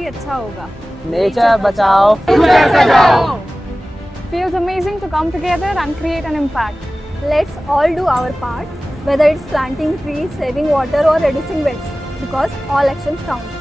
भी अच्छा होगा. Nature बचाओ, future सजाओ. Feels amazing to come together and create an impact. Let's all do our part, whether it's planting trees, saving water or reducing waste, because all actions count.